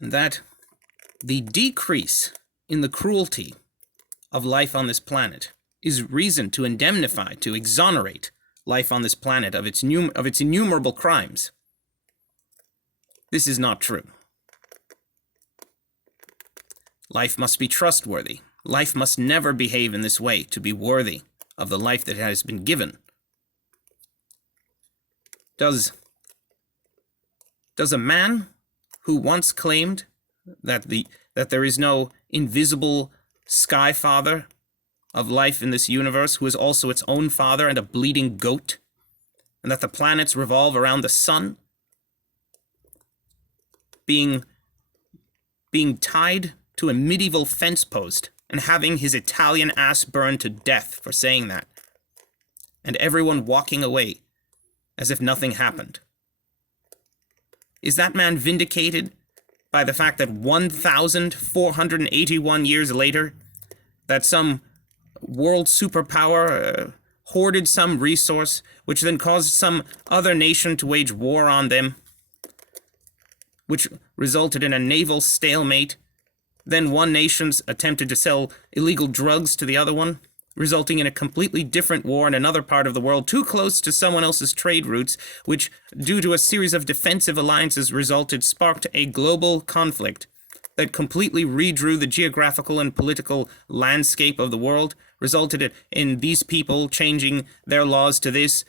that the decrease in the cruelty of life on this planet is reason to indemnify, to exonerate life on this planet of its innumerable crimes. This is not true. Life must be trustworthy. Life must never behave in this way to be worthy of the life that has been given. Does a man who once claimed that there is no invisible sky father of life in this universe, who is also its own father and a bleeding goat, and that the planets revolve around the sun, being tied to a medieval fence post and having his Italian ass burned to death for saying that, and everyone walking away as if nothing happened? Is that man vindicated by the fact that 1,481 years later, that some world superpower hoarded some resource, which then caused some other nation to wage war on them, which resulted in a naval stalemate? Then one nation attempted to sell illegal drugs to the other one, resulting in a completely different war in another part of the world, too close to someone else's trade routes, which, due to a series of defensive alliances, sparked a global conflict that completely redrew the geographical and political landscape of the world, resulted in these people changing their laws to this,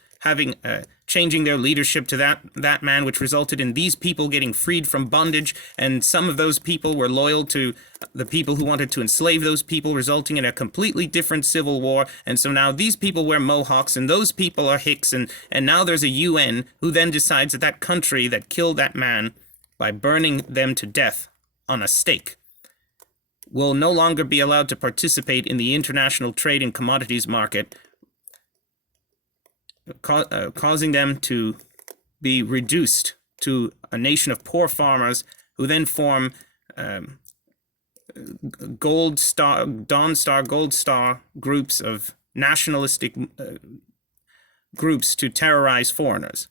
changing their leadership to that man, which resulted in these people getting freed from bondage, and some of those people were loyal to the people who wanted to enslave those people, resulting in a completely different civil war. And so now these people wear mohawks, and those people are Hicks, and now there's a UN who then decides that that country that killed that man by burning them to death on a stake will no longer be allowed to participate in the international trade and commodities market, causing them to be reduced to a nation of poor farmers who then form Gold Star groups of nationalistic groups to terrorize foreigners.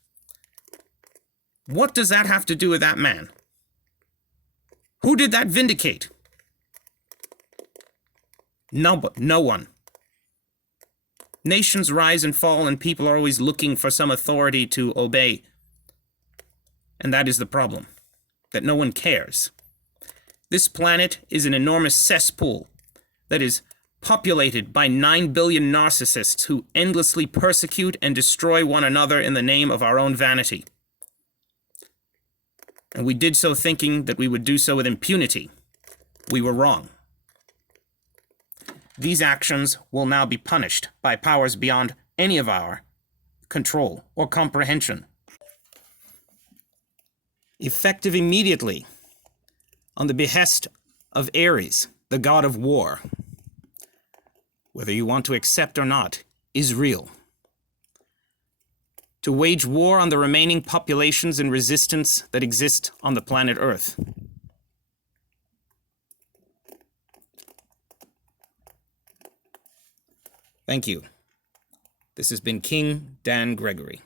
What does that have to do with that man? Who did that vindicate? No one. Nations rise and fall, and people are always looking for some authority to obey. And that is the problem, that no one cares. This planet is an enormous cesspool that is populated by 9 billion narcissists who endlessly persecute and destroy one another in the name of our own vanity. And we did so thinking that we would do so with impunity. We were wrong. These actions will now be punished by powers beyond any of our control or comprehension. Effective immediately on the behest of Ares, the god of war, whether you want to accept or not, is real. To wage war on the remaining populations and resistance that exist on the planet Earth. Thank you. This has been King Dan Gregory.